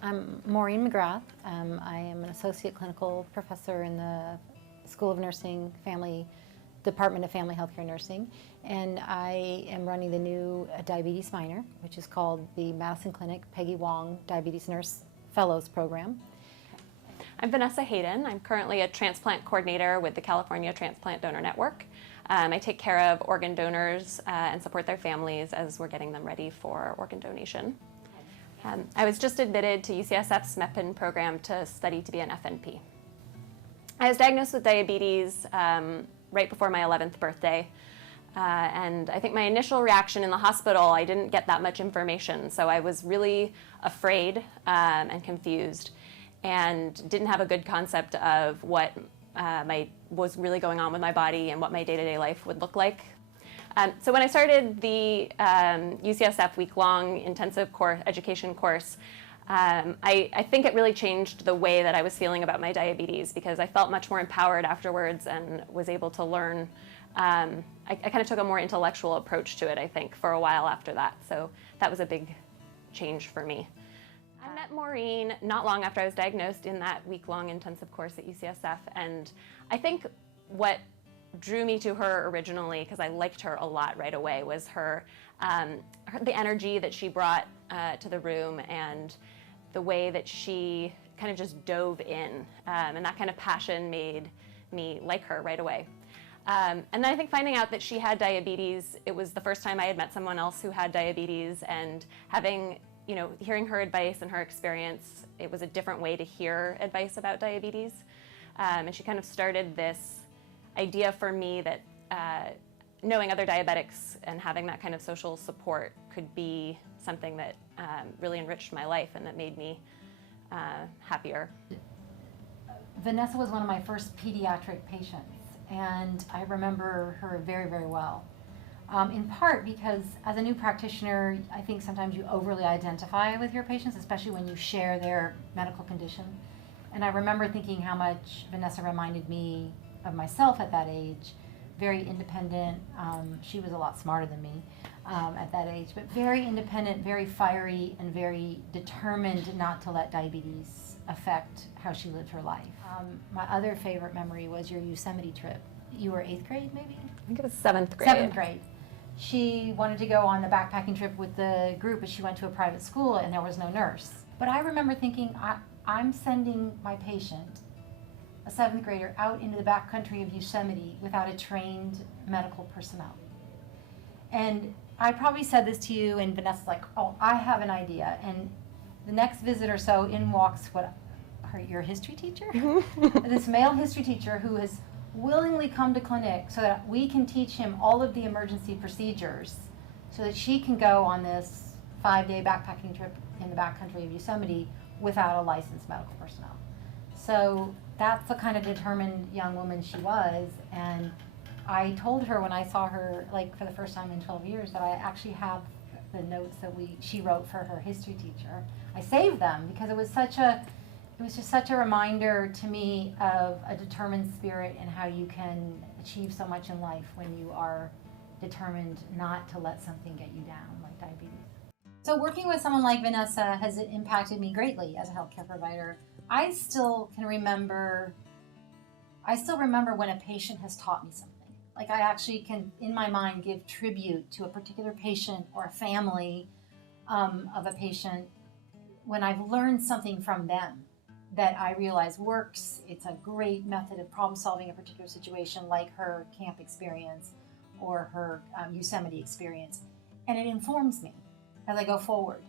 I'm Maureen McGrath. I am an associate clinical professor in the School of Nursing, Department of Family Healthcare Nursing, and I am running the new diabetes minor, which is called the Madison Clinic Peggy Wong Diabetes Nurse Fellows Program. I'm Vanessa Hayden. I'm currently a transplant coordinator with the California Transplant Donor Network. I take care of organ donors and support their families as we're getting them ready for organ donation. I was just admitted to UCSF's MEPIN program to study to be an FNP. I was diagnosed with diabetes right before my 11th birthday. And I think my initial reaction in the hospital, I didn't get that much information. So I was really afraid and confused and didn't have a good concept of what was really going on with my body and what my day-to-day life would look like. So when I started the UCSF week-long intensive education course, I think it really changed the way that I was feeling about my diabetes because I felt much more empowered afterwards and was able to learn. I kind of took a more intellectual approach to it, I think, for a while after that. So that was a big change for me. I met Maureen not long after I was diagnosed in that week-long intensive course at UCSF, and I think what drew me to her originally, because I liked her a lot right away, was the energy that she brought to the room and the way that she kind of just dove in, and that kind of passion made me like her right away. And then I think finding out that she had diabetes, it was the first time I had met someone else who had diabetes, and hearing her advice and her experience, it was a different way to hear advice about diabetes. And she kind of started this idea for me that knowing other diabetics and having that kind of social support could be something that really enriched my life and that made me happier. Vanessa was one of my first pediatric patients, and I remember her very, very well. In part because as a new practitioner, I think sometimes you overly identify with your patients, especially when you share their medical condition. And I remember thinking how much Vanessa reminded me of myself at that age. Very independent. She was a lot smarter than me at that age, but very independent, very fiery, and very determined not to let diabetes affect how she lived her life. My other favorite memory was your Yosemite trip. You were 8th grade, maybe? I think it was 7th grade. 7th grade. She wanted to go on the backpacking trip with the group, but she went to a private school and there was no nurse. But I remember thinking, I'm sending my patient, a 7th grader, out into the backcountry of Yosemite without a trained medical personnel. And I probably said this to you, and Vanessa's like, oh, I have an idea. And the next visit or so, in walks your history teacher? This male history teacher who has willingly come to clinic so that we can teach him all of the emergency procedures so that she can go on this 5-day backpacking trip in the backcountry of Yosemite without a licensed medical personnel. So that's the kind of determined young woman she was, and I told her when I saw her for the first time in 12 years that I actually have the notes that she wrote for her history teacher. I saved them because it was just such a reminder to me of a determined spirit and how you can achieve so much in life when you are determined not to let something get you down, like diabetes. So working with someone like Vanessa has impacted me greatly as a healthcare provider. I still remember when a patient has taught me something. Like I actually can, in my mind, give tribute to a particular patient or a family of a patient when I've learned something from them that I realize works. It's a great method of problem solving a particular situation, like her camp experience or her Yosemite experience. And it informs me as I go forward.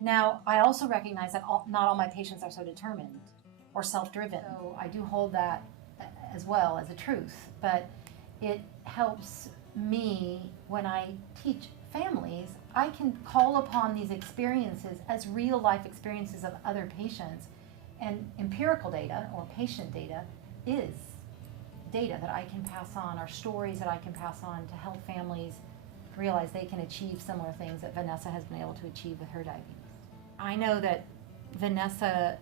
Now, I also recognize that not all my patients are so determined or self-driven. So I do hold that as well as a truth, but it helps me when I teach families. I can call upon these experiences as real life experiences of other patients, and empirical data or patient data is data that I can pass on, or stories that I can pass on to help families realize they can achieve similar things that Vanessa has been able to achieve with her diabetes. I know that Vanessa,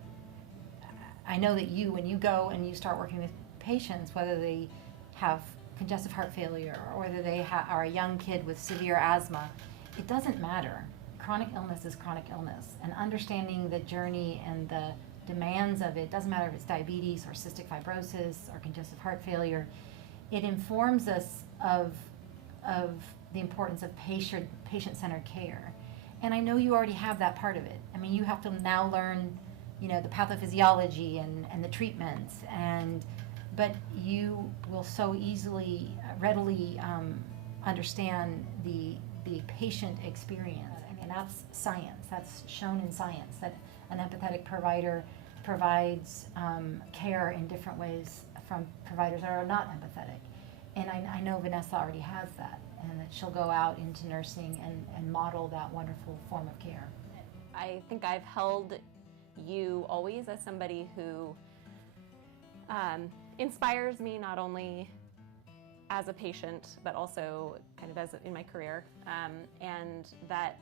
when you go and you start working with patients, whether they have congestive heart failure or whether they are a young kid with severe asthma, it doesn't matter. chronic illness is chronic illness, and understanding the journey and the demands of it, doesn't matter if it's diabetes or cystic fibrosis or congestive heart failure, it informs us of the importance of patient-centered care. And I know you already have that part of it. I mean, you have to now learn, you know, the pathophysiology and the treatments, but you will so easily, readily understand the patient experience. And that's science. That's shown in science, that an empathetic provider provides care in different ways from providers that are not empathetic. And I know Vanessa already has that, and that she'll go out into nursing and model that wonderful form of care. I think I've held you always as somebody who inspires me, not only as a patient, but also kind of as in my career. And that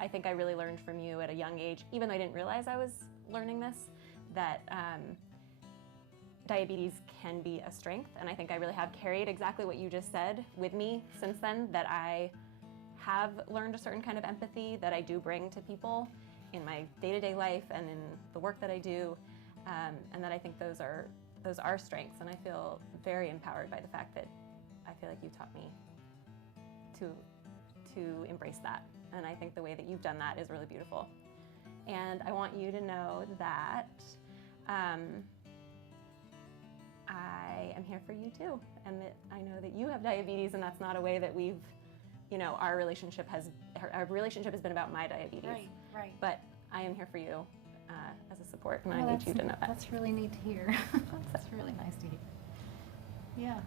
I think I really learned from you at a young age, even though I didn't realize I was learning this, that diabetes can be a strength. And I think I really have carried exactly what you just said with me since then, that I have learned a certain kind of empathy that I do bring to people in my day-to-day life and in the work that I do, and that I think those are strengths. And I feel very empowered by the fact that I feel like you taught me to embrace that. And I think the way that you've done that is really beautiful. And I want you to know that I am here for you too, and that I know that you have diabetes, and that's not a way that we've, you know, our relationship has been about my diabetes. Right. But I am here for you as a support, and I need you to know that. That's really neat to hear. That's really nice to hear. Yeah.